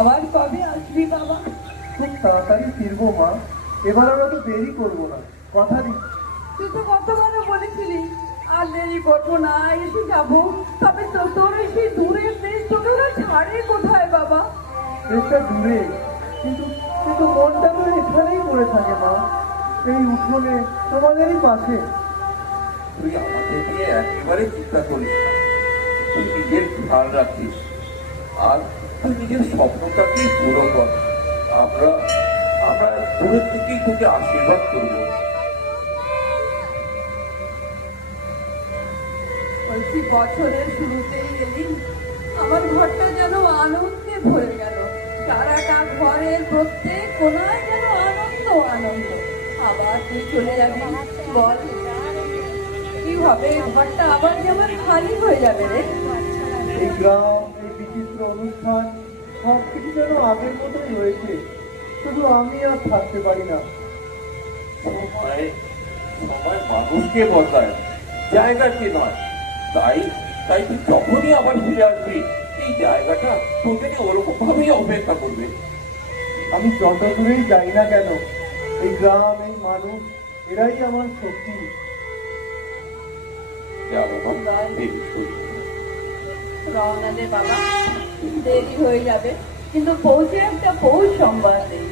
আবার কবে আসবি বাবা? খুব তাড়াতাড়ি ফিরবো মা। এবার আমরা তো দেরি করবো না, কথা দিচ্ছি। তুই তো কতবার বলেছিলি আর দেরি করবো না, এসে যাবো। তবে তো তোর সেই দূরের দেশ তোকে ওরা ছাড়ে কোথায় বাবা? দেশটা দূরে, কিন্তু কিন্তু মনটা তো এখানেই পড়ে থাকে মা, এই উঠোনে, তোমাদেরই পাশে। তুই আমাকে নিয়ে একেবারে চিন্তা করিস না। তুই নিজের খেয়াল রাখিস আর তুই নিজের স্বপ্নটাকে পুরো কর। আমরা আমরা দূরের থেকেই তোকে আশীর্বাদ করবো। বলছি বছরের শুরুতেই এলি, আমার ঘরটা যেন আনন্দে ভরে গেল। সারাটা ঘরের প্রত্যেক কোনায় যেন আনন্দ আনন্দ। আবার তুই চলে যাবি, বল কি হবে? ঘরটা আবার যেমন খালি হয়ে যাবে রে। এই গ্রাম, এই বিচিত্র অনুষ্ঠান, সবকিছু যেন আগের মতোই রয়েছে, শুধু আমি আর থাকতে পারি না। সময় সময় মানুষকে বদলায়, জায়গাকে নয়। তাই তাই তুই যখনই আবার ফিরে আসবি, এই জায়গাটা তোদের ওরকম ভাবেই অপেক্ষা করবে। আমি যত দূরেই যাই না কেন, এই গ্রাম, এই মানুষ, এরাই আমার শক্তি। রওনা দে বাবা, দেরি হয়ে যাবে, কিন্তু পৌঁছে একটা পৌষ সোমবার নেই।